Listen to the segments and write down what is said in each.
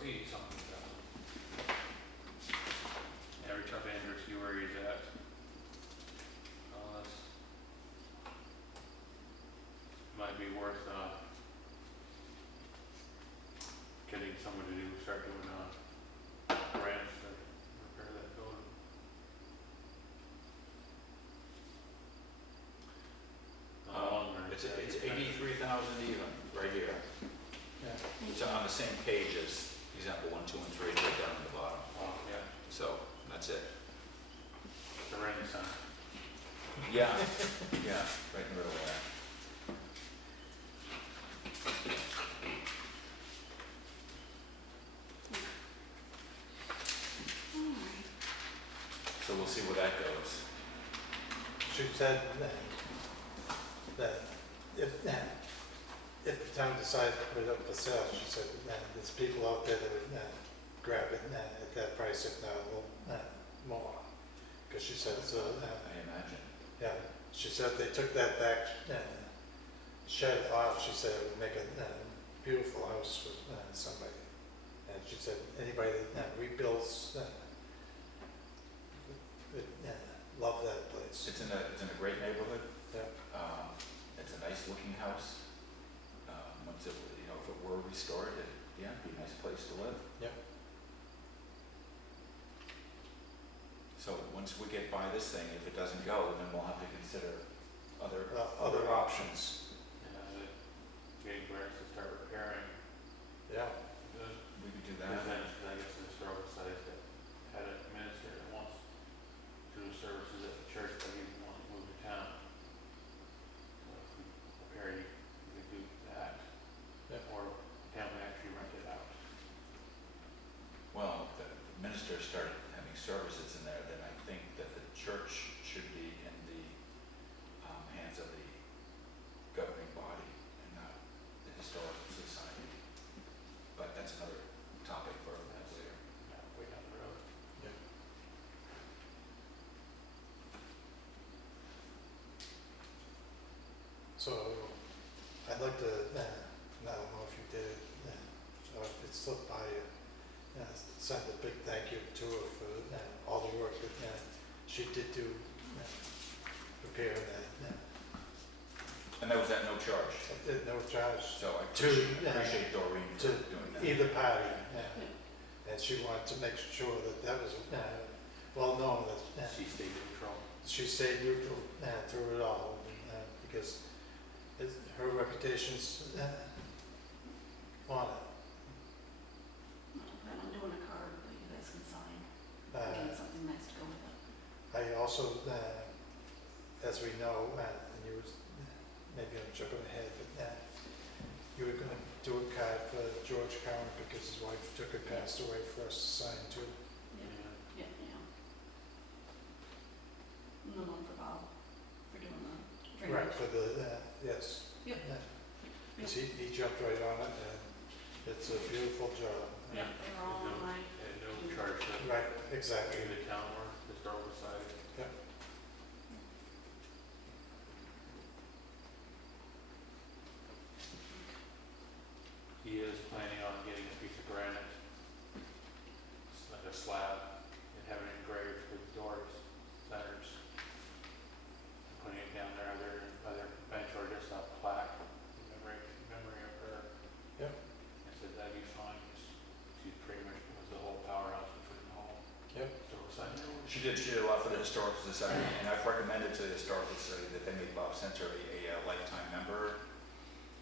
see something. Yeah, reach out to Andrew, see where he's at. That's, might be worth getting someone to start doing grants to repair that building. It's 83,000 even, right here. Yeah. It's on the same page as example 1, 2, and 3, right down at the bottom. Oh, yeah, So, that's it. the Renaissance. Yeah, yeah, right in the middle of that. So we'll see where that goes. She said that if the town decides to put it up for sale, she said there's people out there that would grab it at that price, if not a little more. Because she said, so, I imagine. yeah, she said they took that back shed off. She said it would make a beautiful house for somebody. And she said anybody that rebuilds would love that place. It's in a great neighborhood. Yeah. It's a nice looking house. Once it, if it were restored, it'd be a nice place to live. Yeah. So once we get by this thing, if it doesn't go, then we'll have to consider other options. Yeah, getting grants to start repairing. Yeah. We could do Because that. then, I guess the historical society that had a minister that wants to do services at the church, but he wants to move to town. So if we repair it, we could do that. Yeah. Or town would actually rent it out. Well, the minister started having services in there, then I think that the church should be in the hands of the governing body and not the historical society. But that's another topic for later. Yeah, way down the road. Yeah. So I'd like to, I don't know if you did it, or if it slipped by you, send a big thank you to her for all the work that she did to prepare that. And that was at no charge. At no charge So I To, appreciate Doreen to for doing that. either party. And she wanted to make sure that that was well known, that She stayed neutral. she stayed neutral through it all, because her reputation's on it. I plan on doing a card that you guys can sign. Get something nice to go with it. I also, as we know, and you was, maybe I'm jumping ahead, but you were going to do a card for George Cowan because his wife took her, passed away, for us to sign too. Yeah. And the one for Bob, for doing the drainage. Right, for the, yes. Yep. Because he jumped right on it, and it's a beautiful job. Yeah, they were all online. And no charge to Right, exactly. the town or historical society. Yep. He is planning on getting a piece of granite, like a slab, and having it engraved with doors, centers. Putting it down there, either bench or just a plaque in memory of her. Yep. I said that'd be fine, 'cause she pretty much was the whole powerhouse between the whole Yep. historical society. She did a lot for the Historical Society, and I've recommended to the Historical Society that they make Bob Center a lifetime member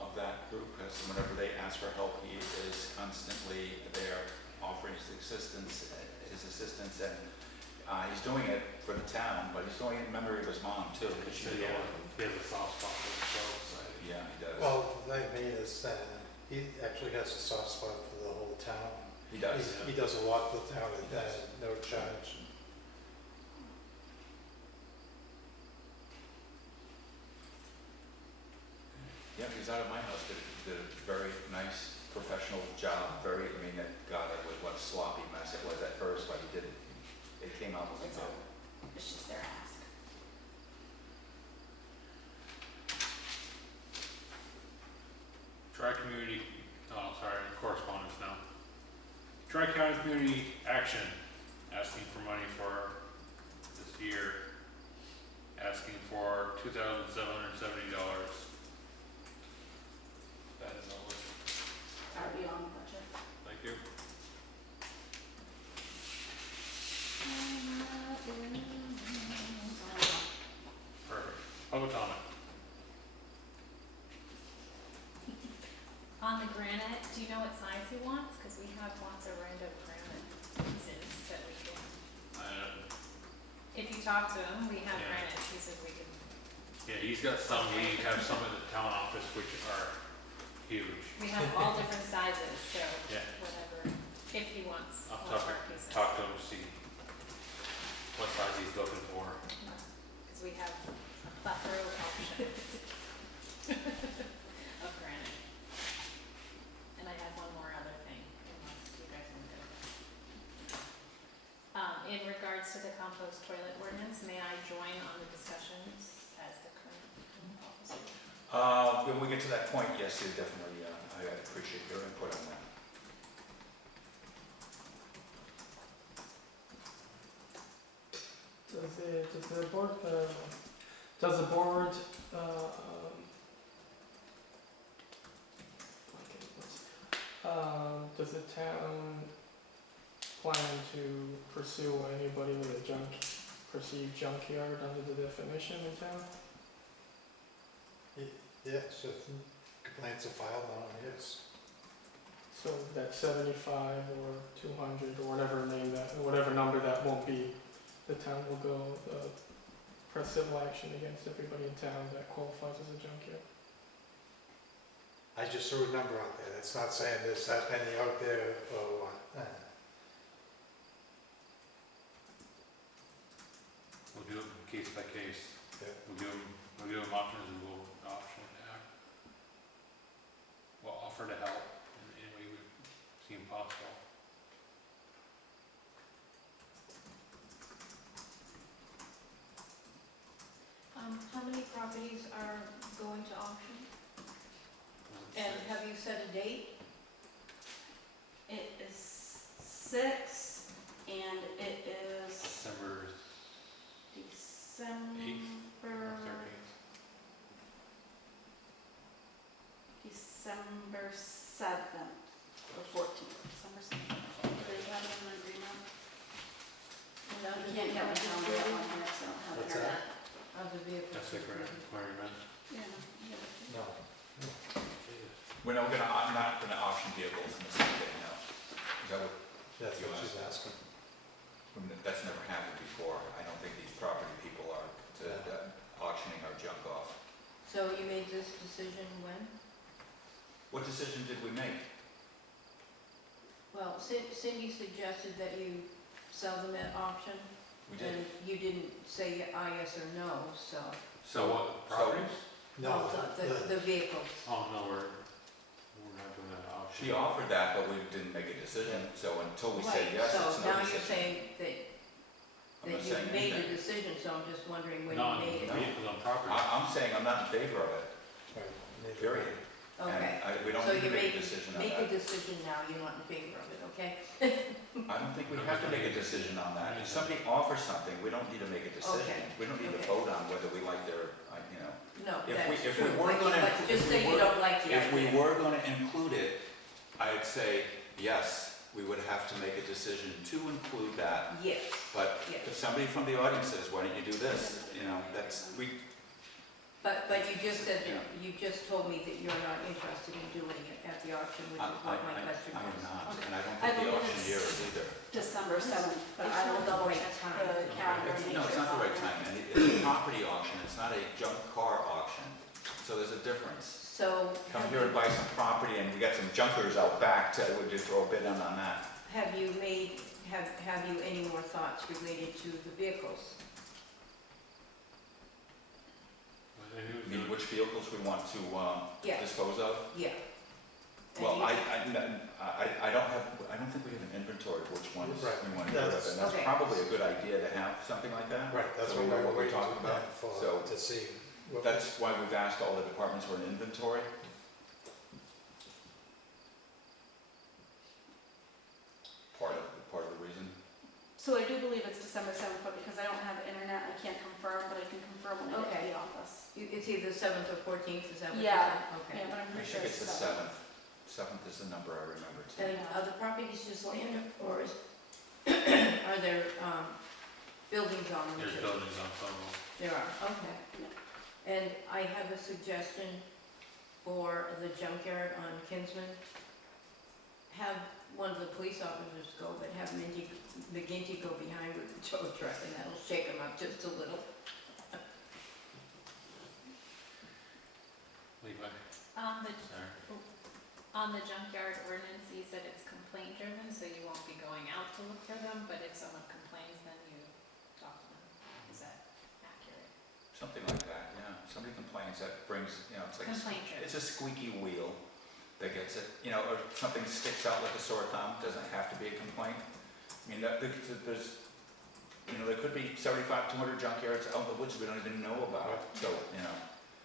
of that group, because whenever they ask for help, he is constantly there offering his assistance, and he's doing it for the town, but he's doing it in memory of his mom too. He said he has a soft spot for the historical society. Yeah, he does. Well, the thing is, he actually has a soft spot for the whole town. He does. He does a lot for the town He at does. no charge. Yeah, he was out of my house, did a very nice professional job, God, it was what a sloppy mess it was at first, but he did it. It came out looking It's good. all, it's just their ask. Tri-community, correspondence now. Community Action, asking for money for this year, asking for $2,770. That is all. Already on the budget. Thank you. Perfect. Public comment. On the granite, do you know what size he wants? Because we have lots of round-up granite pieces that we can, if you talk to him, we have Yeah. granite pieces we can, Yeah, he's got some, we have some at the town office which are huge. we have all different sizes, so Yeah. whatever, if he wants I'll one of our pieces. talk to him, see what size he's looking for. Because we have a plethora of options of granite. And I have one more other thing, unless you guys want to go. In regards to the compost toilet ordinance, may I join on the discussions as the current officer? When we get to that point, yes, you definitely, I appreciate your input on that. Does the board, does the town plan to pursue anybody with a perceived junkyard under the definition in town? Yes, if complaints are filed on them, yes. So that 75 or 200 or whatever number that won't be, the town will go, press civil action against everybody in town that qualifies as a junkyard. I just threw a number out there, that's not saying there's that many out there or what. We'll do it case by case. Yeah. We'll give them options and we'll we'll offer to help in any way we seem possible. How many properties are going to auction? And have you set a date? It is 6, and it is December 7th or 14th, December 7th. Do you have an agreement? And You can't get my calendar on here, so I don't have What's internet. of the vehicles? That's the requirement. Yeah, yeah. No. We're not gonna auction vehicles in the same day, no. Is that what, That's what she's asking. that's never happened before. I don't think these property people are auctioning our junk off. So you made this decision when? What decision did we make? Well, Cindy suggested that you sell them at auction. We did. And you didn't say yes or no, so. So what, properties? No, The vehicles. Oh, no, we're not doing that auction. She offered that, but we didn't make a decision, so until we say Right, yes, it's no so now you're decision. saying that I'm not you saying made the anything. decision, so I'm just wondering when you Not made it. vehicles on property. I'm saying I'm not in favor of it, right, maybe. period. Okay, And we don't so need you to make make, a decision on make a that. decision now, you're not in favor of it, okay? I don't think we have to make a decision on that. If somebody offers something, we don't need to make a decision. Okay. We don't need to Okay. vote on whether we like their, you know. No, If that's we true, were gonna- but if just we say you were- don't like the If we idea. were gonna include it, I'd say, yes, we would have to make a decision to include that. Yes, But yes. if somebody from the audience says, why don't you do this, you know, that's, But you just said, Yeah. you just told me that you're not interested in doing it at the auction, which is what my question I'm was. not, and I don't I think the believe auctioneer it's- is either. December 7th, but It's I will not the double right check time. the calendar. and make No, it's sure not the right on time, and it's a property auction, it's not a junk car auction, so there's a difference. So, Come here and buy some property, and we got some junkers out back, would you throw a bid on that? have you any more thoughts related to the vehicles? I mean, which vehicles we want to Yeah. dispose of? Yeah. And Well, you- I don't think we have an inventory of which ones Right. we want to get rid of, and that's Okay. probably a good idea to have something like that. Right, that's So what we know we're what we're waiting talking about. for, So to see. what- that's why we've asked all the departments for an inventory. Part of December 7th, but because I don't have internet, I can't confirm, but I can confirm when I get to Okay. the office. It's either 7th or 14th, is that what you Yeah. said? Okay. Yeah, but I'm I pretty sure think it's it's the 7th. 7th is the number I remember too. And are the properties just land or is, are there, buildings on them? There's too? buildings on some of them. There are, okay. And I have a suggestion for the junkyard on Kinsman. Have one of the police officers go, but have McGinty go behind with the tow truck, and that'll shake them up just a little. Levi, sorry. On the junkyard ordinance, you said it's complaint driven, so you won't be going out to look for them, but if someone complains, then you talk to them. Is that accurate? Something like that, yeah. Somebody complains, that brings, it's like, Complaint driven. it's a squeaky wheel that gets it, or something sticks out like a sore thumb, doesn't have to be a complaint. I mean, there's, there could be 75, 200 junkyards out in the woods we don't even know about. So,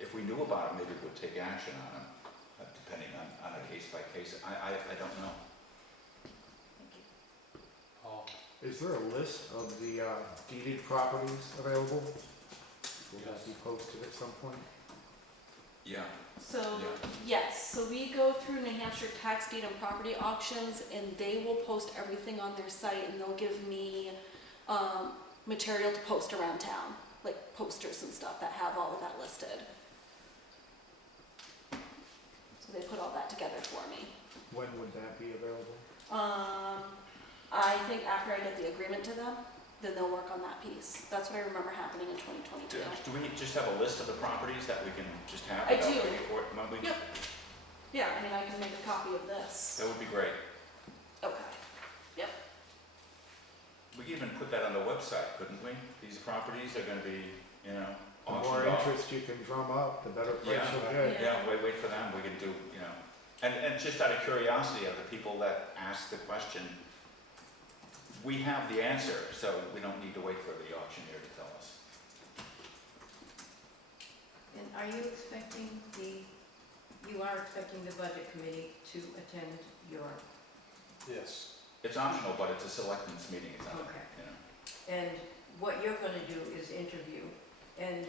if we knew about them, maybe we'd take action on them, depending on a case by case. I don't know. Thank you. Paul? Is there a list of the deeded properties available? Will that Yes. be posted at some point? Yeah, So, yeah. yes, so we go through New Hampshire tax deed and property auctions, and they will post everything on their site, and they'll give me material to post around town, like posters and stuff that have all of that listed. So they put all that together for me. When would that be available? I think after I get the agreement to them, then they'll work on that piece. That's what I remember happening in 2022. Do we just have a list of the properties that we can just have? I without do. waiting for it? When we- Yep. Yeah, I mean, I can make a copy of this. That would be great. Okay. We could even put that on the website, couldn't we? These properties are gonna be, The more auctioned off. interest you can drum up, the better price Yeah. you'll get. Yeah, wait for them, we can do, and just out of curiosity of the people that ask the question, we have the answer, so we don't need to wait for the auctioneer to tell us. And are you expecting you are expecting the budget committee to attend your, Yes. It's optional, but it's a selectmen's meeting, it's not, Okay. And what you're gonna do is interview, and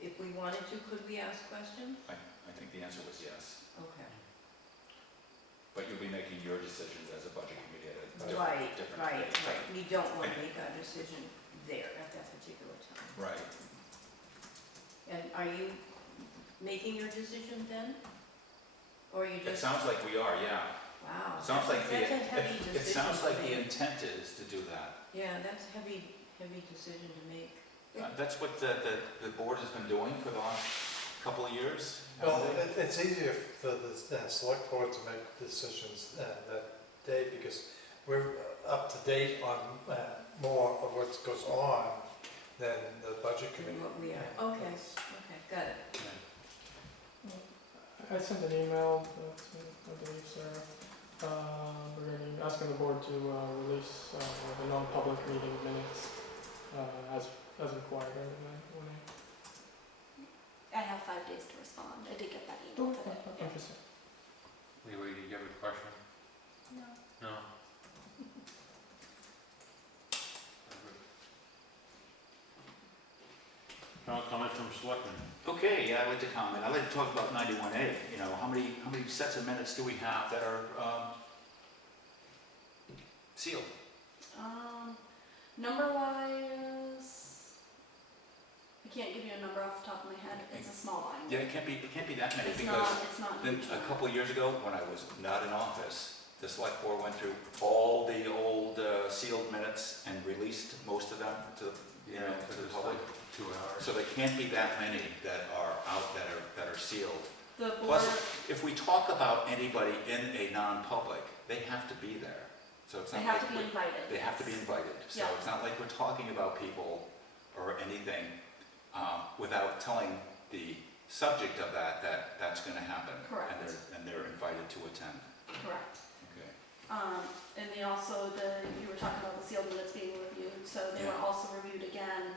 if we wanted to, could we ask questions? I think the answer was yes. Okay. But you'll be making your decisions as a budget committee at a Right, different right, date. right. We don't want to make our decision there at that particular time. Right. And are you making your decision then? Or you It just, sounds like we are, yeah. wow. It sounds like That's a heavy decision. it sounds like to the make. intent is to do that. Yeah, that's a heavy decision to make. That's what the board has been doing for the last couple of years. Well, it's easier for the select board to make decisions that day because we're up to date on more of what goes on than the budget committee. What we are, okay, okay, got it. I sent an email, I believe, Sarah, regarding asking the board to release the non-public meeting minutes as required. I have 5 days to respond. I did get that email today. Yeah. Interesting. Levi, do you have a question? No. No? Comments from selectmen? Okay, yeah, I'd like to comment. I'd like to talk about 91A. How many sets of minutes do we have that are sealed? Number wise, I can't give you a number off the top of my head. It's a small line. Yeah, it can't be that many It's because not then huge. a couple of years ago, when I was not in office, the select board went through all the old sealed minutes and released most of them to the public. 2 hours. So there can't be that many that are out that are sealed. The board, Plus, if we talk about anybody in a non-public, they have to be there. So it's they not have like to be invited. they have to be invited. So Yeah. it's not like we're talking about people or anything without telling the subject of that's going to happen. Correct. And they're invited to attend. Correct. Okay. And they also, you were talking about the sealed minutes being reviewed, so they were Yeah. also reviewed again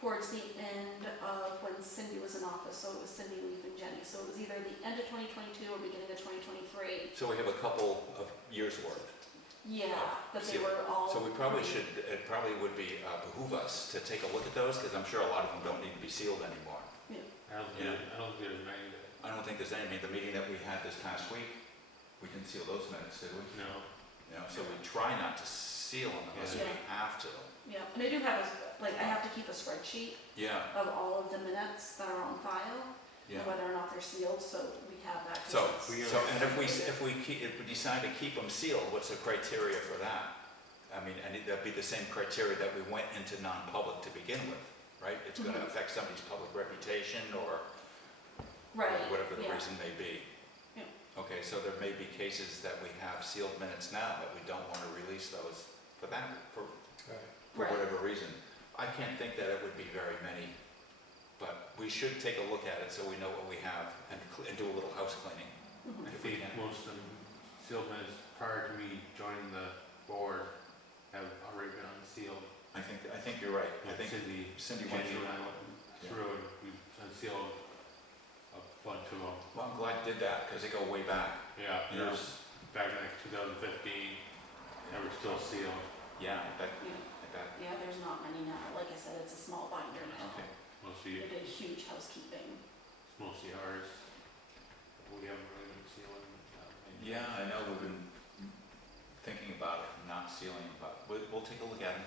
towards the end of when Cindy was in office, so it was Cindy, Leaf, and Jenny. So it was either the end of 2022 or beginning of 2023. So we have a couple of years worth. Yeah, that they See, were all. So we probably should, it probably would be behoove us to take a look at those, because I'm sure a lot of them don't need to be sealed anymore. I don't think, I don't think there's many that, I don't think there's any, the meeting that we had this past week, we didn't seal those minutes, did we? no. You know, so we try not to seal them unless we Yeah. have to. Yeah, and I do have I have to keep a spreadsheet Yeah, of all of the minutes that are on file, yeah. whether or not they're sealed, so we have that. So, We so, and if we keep- decide to keep them sealed, what's the criteria for that? I mean, and that'd be the same criteria that we went into non-public to begin with, right? It's gonna Mhm. affect somebody's public reputation or Right, whatever the yeah. reason may be. Yeah. Okay, so there may be cases that we have sealed minutes now that we don't wanna release those for that, for Right. whatever reason. I can't think that it would be very many, but we should take a look at it so we know what we have and do a little house cleaning. Mhm. I If we think can. most of them sealed minutes prior to me joining the board have already been unsealed. I think you're right. I think Cindy went Jenny through. and I went through and we unsealed a bunch of them. Well, I'm glad you did that, because they go way back. Yeah, Yeah. there's, back in like 2015, they were still sealed. Yeah, I bet. Yeah, there's not many now. Like I said, it's a small binder now. Okay. Mostly, We did huge housekeeping. it's mostly ours. We haven't really been sealing. Yeah, I know we've been thinking about it, not sealing, but we'll take a look at them.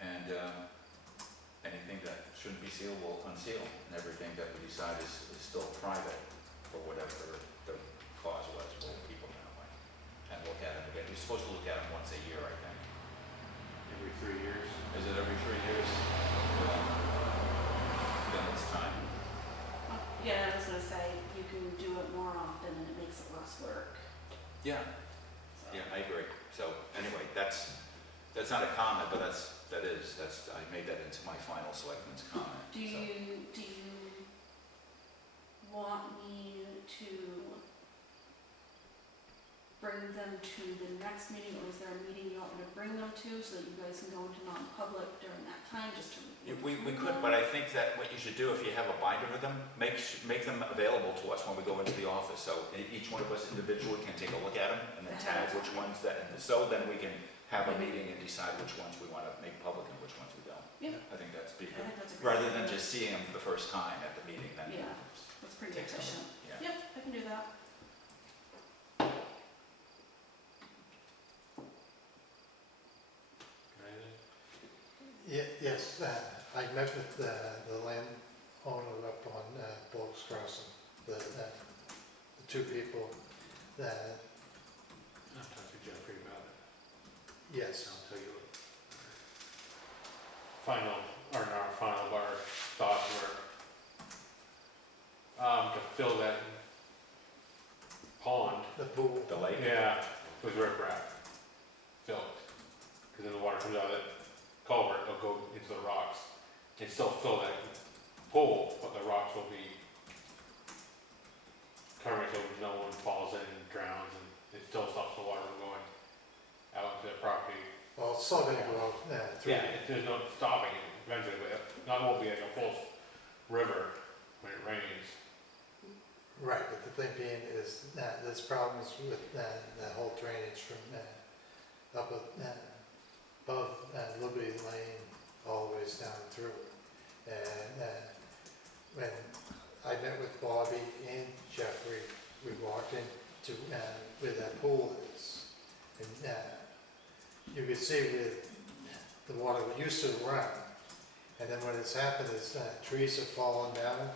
And anything that shouldn't be sealed, we'll unseal. And everything that we decide is still private for whatever the cause was, we'll keep them that way. And look at them again. You're supposed to look at them once a year, I think. Every 3 years. Is it every 3 years? Then it's time. Yeah, I was gonna say, you can do it more often and it makes it less work. Yeah, So. yeah, I agree. So anyway, that's not a comment, but I made that into my final selectmen's comment. Do you want me to bring them to the next meeting, or is there a meeting you want me to bring them to, so that you guys can go into non-public during that time, just to? We could, but I think that what you should do, if you have a binder of them, make them available to us when we go into the office. So each one of us individually can take a look at them and then tag which ones so then we can have a meeting and decide which ones we want to make public and which ones we don't. Yeah. I think that's I good. think that's a great Rather than idea. just seeing them for the first time at the meeting, then. Yeah, that's pretty Takes some- efficient. Yeah. Yep, I can do that. Yes, I met with the landowner up on Bullock's Crossing, the two people that, I'll talk to Jeffrey about it. yes, I'll tell you what our final of our thoughts were, to fill that pond, the pool. The lake? yeah, with riprap, fill it. Cause then the water comes out of that culvert, it'll go into the rocks, and still fill that pool, but the rocks will be covering so no one falls in and drowns, and it still stops the water from going out into the property. Well, it's still gonna go through. Yeah, there's no stopping it eventually, but not won't be like a full river when it rains. Right, but the thing being is that there's problems with the whole drainage from up above Liberty Lane all the ways down through. And when I met with Bobby and Jeffrey, we walked into where that pool is. And you could see where the water used to run. And then what has happened is trees have fallen down.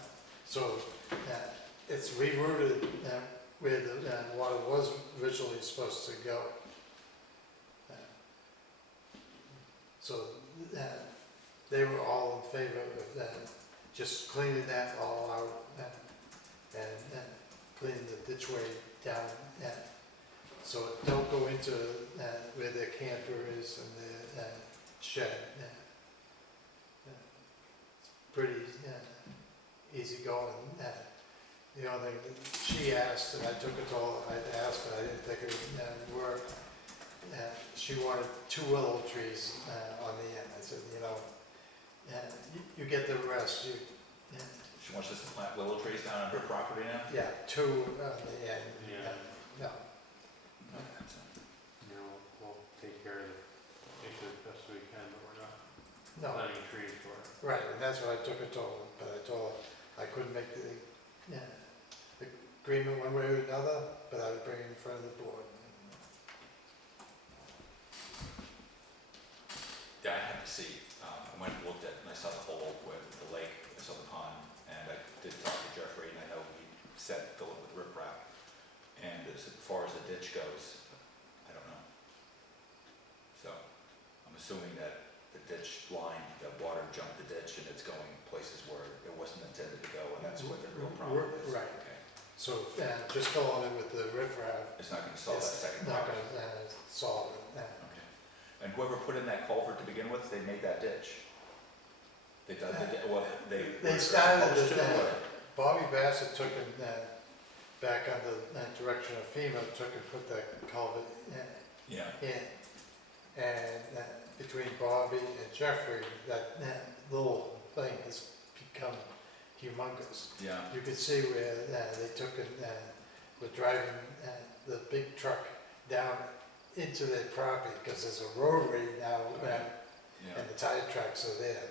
So it's rerouted where the water was originally supposed to go. So they were all in favor of just cleaning that all out and cleaning the ditchway down. So it don't go into where their camper is and their shed. It's pretty easy going. The only thing that she asked, and I took it all, I'd asked, but I didn't think it would work. She wanted 2 willow trees on the end. I said, you get the rest. She wants us to plant willow trees down on her property now? Yeah, 2 on the end. Yeah. No. No, planting trees for it. right, and that's what I took her told, but I told her I couldn't make the, yeah, agreement one way or another, but I would bring it in front of the board. Yeah, I had to see, I went and looked at, and I saw the hole with the lake, I saw the pond, and I did talk to Jeffrey, and I know he said fill it with riprap. And as far as the ditch goes, I don't know. So, I'm assuming that the ditch line, the water jumped the ditch and it's going places where it wasn't intended to go, and that's what the real problem is. Right. Okay. So, just filling it with the riprap, It's not gonna solve that it's second not problem. gonna, solve it, Okay. And whoever put in that culvert to begin with, they made that ditch. They dug the, well, they. They were started supposed it, to, or- Bobby Bassett took it, back under the direction of FEMA, took and put that culvert Yeah, in. And between Bobby and Jeffrey, that little thing has become humongous. yeah, You could see where they took and were driving the big truck down into their property, because there's a roadway now, yeah, and the tire tracks are there.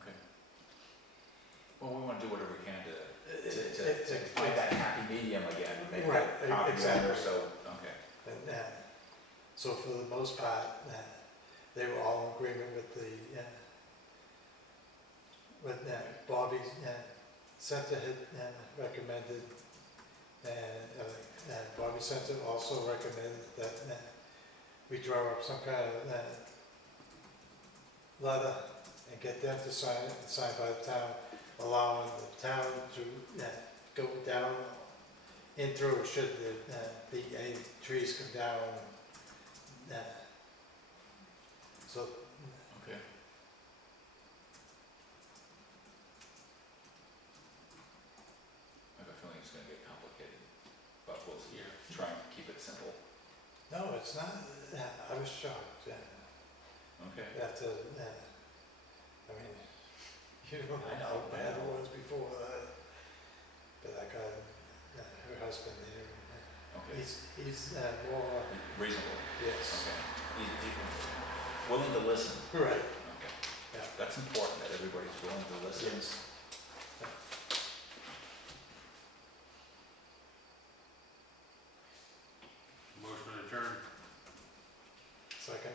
okay. Well, we wanna do whatever we can to It- to find that happy medium again, make Right, it property exactly. owner, so, okay. And, so for the most part, they were all in agreement with the, with Bobby's Center had recommended, and Bobby Center also recommended that we draw up some kind of letter and get them to sign it, and signed by the town, allowing the town to go down in through should the any trees come down. So, Okay. I have a feeling it's gonna get complicated, but we'll Yeah. try and keep it simple. no, it's not, I was shocked, Okay. after, I mean, you don't I know know, how I bad it know. was before, but I got her husband here, Okay. he's more, Reasonable. yes, Okay. Willing to listen. right, Okay. Yeah. That's important, that everybody's willing to listen. yes. Motion adjourned. Second,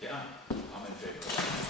Yeah, I'm in favor of that.